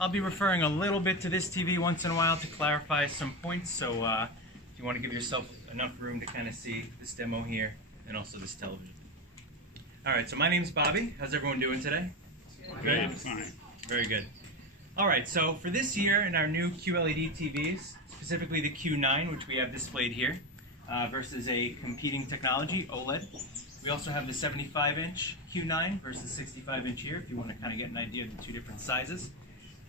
I'll be referring a little bit to this TV once in a while to clarify some points, so if you want to give yourself enough room to kind of see this demo here and also this television. Alright, so my name's Bobby. How's everyone doing today? Good? Fine. Very good. Alright, so for this year in our new QLED TVs, specifically the Q9, which we have displayed here, versus a competing technology, OLED. We also have the 75-inch Q9 versus 65-inch here, if you want to kind of get an idea of the two different sizes.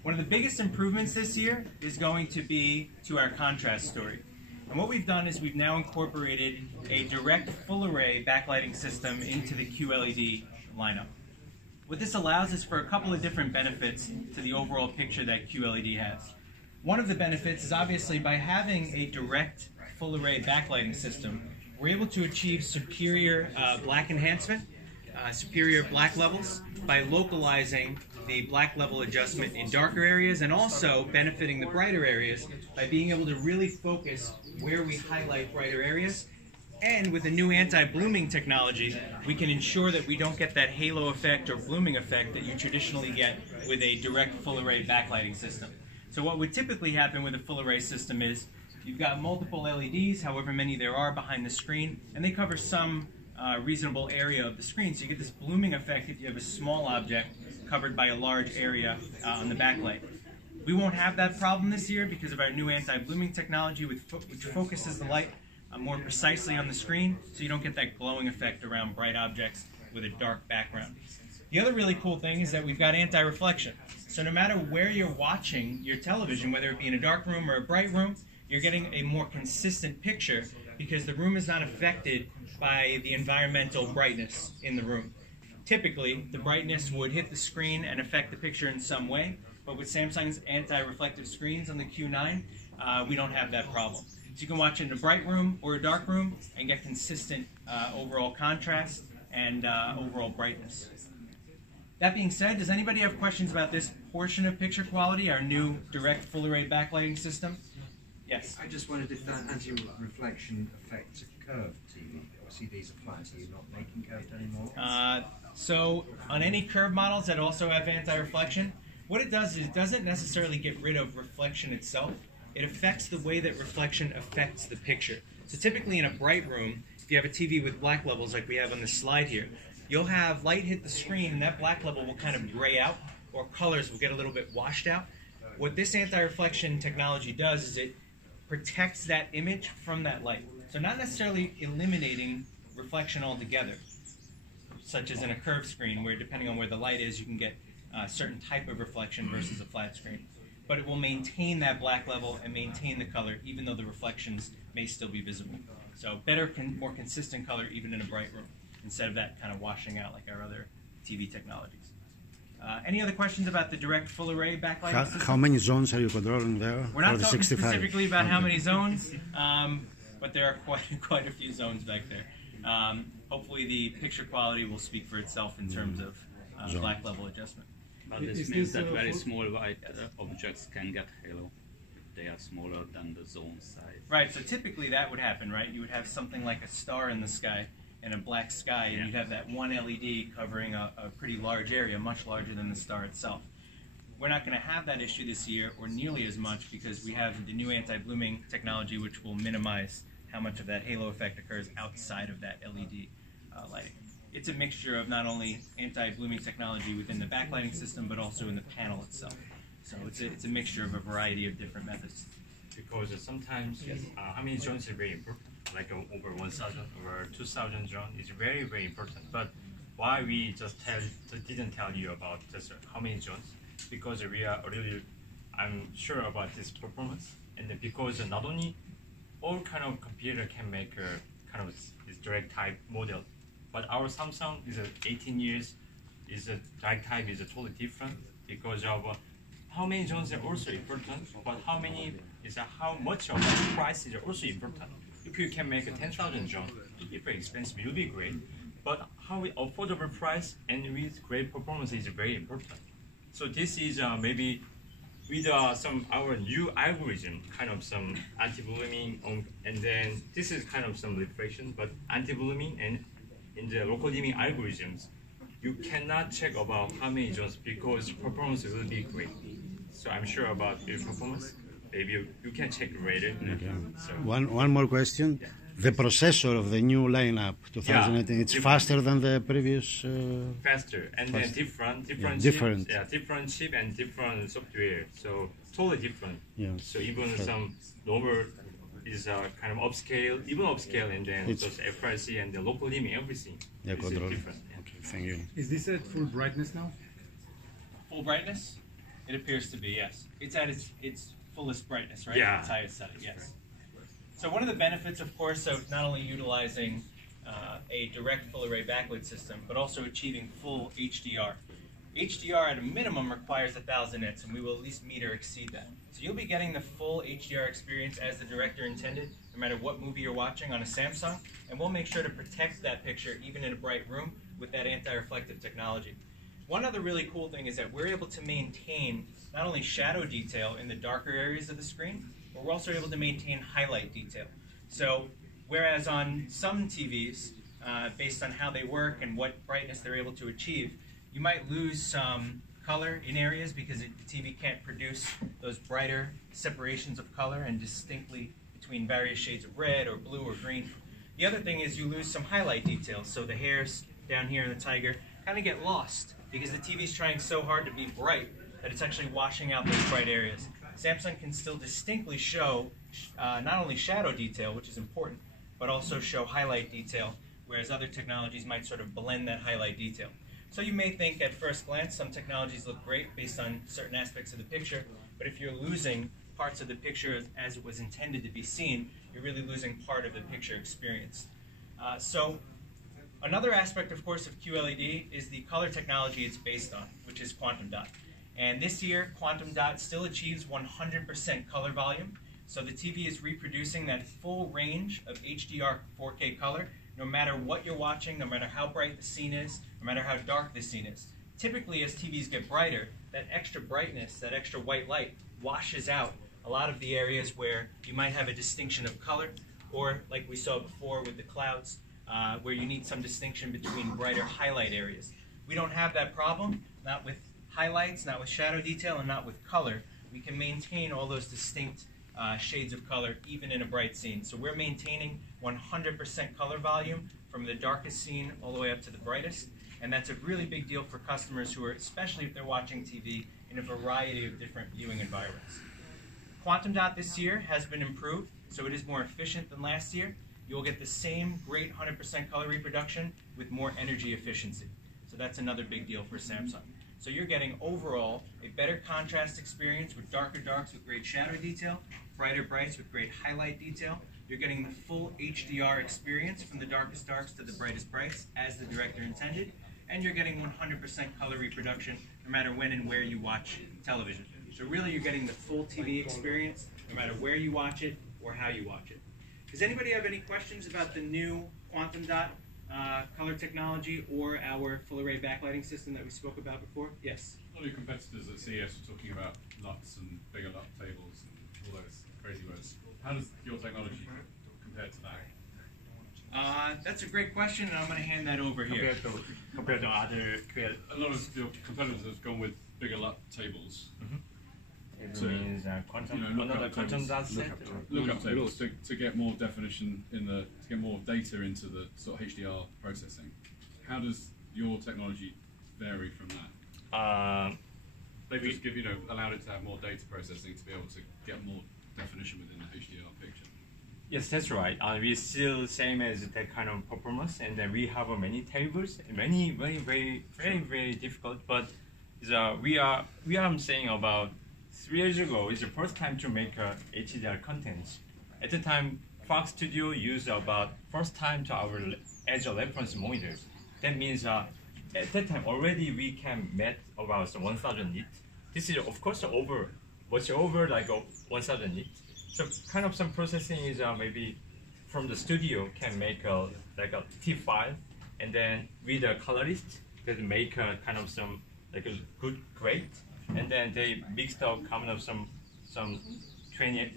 One of the biggest improvements this year is going to be to our contrast story. And what we've done is we've now incorporated a direct full array backlighting system into the QLED lineup. What this allows is for a couple of different benefits to the overall picture that QLED has. One of the benefits is obviously by having a direct full array backlighting system, we're able to achieve superior black enhancement, superior black levels by localizing the black level adjustment in darker areas, and also benefiting the brighter areas by being able to really focus where we highlight brighter areas. And with the new anti-blooming technology, we can ensure that we don't get that halo effect or blooming effect that you traditionally get with a direct full array backlighting system. So what would typically happen with a full array system is you've got multiple LEDs, however many there are behind the screen, and they cover some reasonable area of the screen. So you get this blooming effect if you have a small object covered by a large area on the backlight. We won't have that problem this year because of our new anti-blooming technology, which focuses the light more precisely on the screen, so you don't get that glowing effect around bright objects with a dark background. The other really cool thing is that we've got anti-reflection. So no matter where you're watching your television, whether it be in a dark room or a bright room, you're getting a more consistent picture because the room is not affected by the environmental brightness in the room. Typically, the brightness would hit the screen and affect the picture in some way, but with Samsung's anti-reflective screens on the Q9, we don't have that problem. So you can watch it in a bright room or a dark room and get consistent overall contrast and overall brightness. That being said, does anybody have questions about this portion of picture quality, our new direct full array backlighting system? Yes? I just wondered if that anti-reflection affects a curved TV. Obviously these are flat, so you're not making curved anymore. So on any curved models that also have anti-reflection, what it does is it doesn't necessarily get rid of reflection itself. It affects the way that reflection affects the picture. So typically in a bright room, if you have a TV with black levels like we have on this slide here, you'll have light hit the screen and that black level will kind of gray out, or colors will get a little bit washed out. What this anti-reflection technology does is it protects that image from that light. So not necessarily eliminating reflection altogether, such as in a curved screen where depending on where the light is you can get a certain type of reflection versus a flat screen. But it will maintain that black level and maintain the color even though the reflections may still be visible. So better, more consistent color even in a bright room instead of that kind of washing out like our other TV technologies. Any other questions about the direct full array backlighting system? How many zones are you controlling there? We're not talking specifically about how many zones, but there are quite a few zones back there. Hopefully the picture quality will speak for itself in terms of black level adjustment. But this means that very small white objects can get halo. They are smaller than the zone size. Right, so typically that would happen, right? You would have something like a star in the sky and a black sky, and you'd have that one LED covering a pretty large area, much larger than the star itself. We're not going to have that issue this year, or nearly as much, because we have the new anti-blooming technology which will minimize how much of that halo effect occurs outside of that LED lighting. It's a mixture of not only anti-blooming technology within the backlighting system, but also in the panel itself. So it's a mixture of a variety of different methods. Because sometimes how many zones is very important, like over 1,000 or 2,000 zones is very, very important. But why we just didn't tell you about just how many zones? Because we are really, I'm sure about this performance, and because not only all kind of computer can make a kind of this direct type model, but our Samsung is 18 years, is a direct type is totally different because of how many zones are also important, but how much of the price is also important. If you can make a 10,000 zones, if very expensive, it will be great. But how affordable price and with great performance is very important. So this is maybe with some our new algorithm, kind of some anti-blooming, and then this is kind of some reflection, but anti-blooming and in the local dimming algorithms, you cannot check about how many zones because performance will be great. so I'm sure about your performance. Maybe you can check it later. Okay. So, One more question. The processor of the new lineup 2018, it's faster than the previous. faster and then different chip and different software. So totally different. Yeah. So even some normal is kind of upscale, even upscale, and then It's- just FRC and the local limit, everything Yeah, is control. different. Yeah. Okay, thank you. Is this at full brightness now? Full brightness? It appears to be, yes. It's at its fullest brightness, right? Yeah. Its highest setting, yes. So one of the benefits, of course, of not only utilizing a direct full array backlit system, but also achieving full HDR. HDR at a minimum requires 1000 nits, and we will at least meet or exceed that. So you'll be getting the full HDR experience as the director intended, no matter what movie you're watching on a Samsung, and we'll make sure to protect that picture even in a bright room with that anti-reflective technology. One other really cool thing is that we're able to maintain not only shadow detail in the darker areas of the screen, but we're also able to maintain highlight detail. So whereas on some TVs, based on how they work and what brightness they're able to achieve, you might lose some color in areas because the TV can't produce those brighter separations of color and distinctly between various shades of red or blue or green. The other thing is you lose some highlight details. So the hairs down here in the tiger kind of get lost because the TV is trying so hard to be bright that it's actually washing out those bright areas. Samsung can still distinctly show not only shadow detail, which is important, but also show highlight detail, whereas other technologies might sort of blend that highlight detail. So you may think at first glance some technologies look great based on certain aspects of the picture, but if you're losing parts of the picture as it was intended to be seen, you're really losing part of the picture experience. So another aspect, of course, of QLED is the color technology it's based on, which is quantum dot. And this year, quantum dot still achieves 100% color volume. So the TV is reproducing that full range of HDR 4K color, no matter what you're watching, no matter how bright the scene is, no matter how dark the scene is. Typically, as TVs get brighter, that extra brightness, that extra white light, washes out a lot of the areas where you might have a distinction of color, or like we saw before with the clouds, where you need some distinction between brighter highlight areas. We don't have that problem, not with highlights, not with shadow detail, and not with color. We can maintain all those distinct shades of color even in a bright scene. So we're maintaining 100% color volume from the darkest scene all the way up to the brightest, and that's a really big deal for customers who are, especially if they're watching TV in a variety of different viewing environments. Quantum dot this year has been improved, so it is more efficient than last year. You'll get the same great 100% color reproduction with more energy efficiency. So that's another big deal for Samsung. So you're getting overall a better contrast experience with darker darks with great shadow detail, brighter brights with great highlight detail. You're getting the full HDR experience from the darkest darks to the brightest brights as the director intended, and you're getting 100% color reproduction no matter when and where you watch television. So really you're getting the full TV experience no matter where you watch it or how you watch it. Does anybody have any questions about the new quantum dot color technology or our full array backlighting system that we spoke about before? Yes? A lot of your competitors at CES were talking about LUTs and bigger LUT tables and all those crazy words. How does your technology compare to that? That's a great question, and I'm going to hand that over here. Compared to other QLED. A lot of your competitors have gone with bigger LUT tables. It So, means quantum, lookup another quantum tables. dot set. Lookup tables to get more definition to get more data into the sort of HDR processing. How does your technology vary from that? They've just allowed it to have more data processing to be able to get more definition within the HDR picture. Yes, that's right. We still same as that kind of performance, and then we have many tables, many very difficult. But we are saying about 3 years ago is the first time to make HDR content. At the time, Fox Studio used about first time to our as a reference monitors. That means at that time already we can met about 1,000 nit. This is of course much over like 1,000 nit. So kind of some processing is maybe from the studio can make like a TIFF file, and then with a colorist that make kind of some like a good grade, and then they mixed up kind of some 20,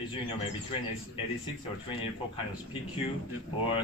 as you know, maybe 2086 or 2084 kind of PQ or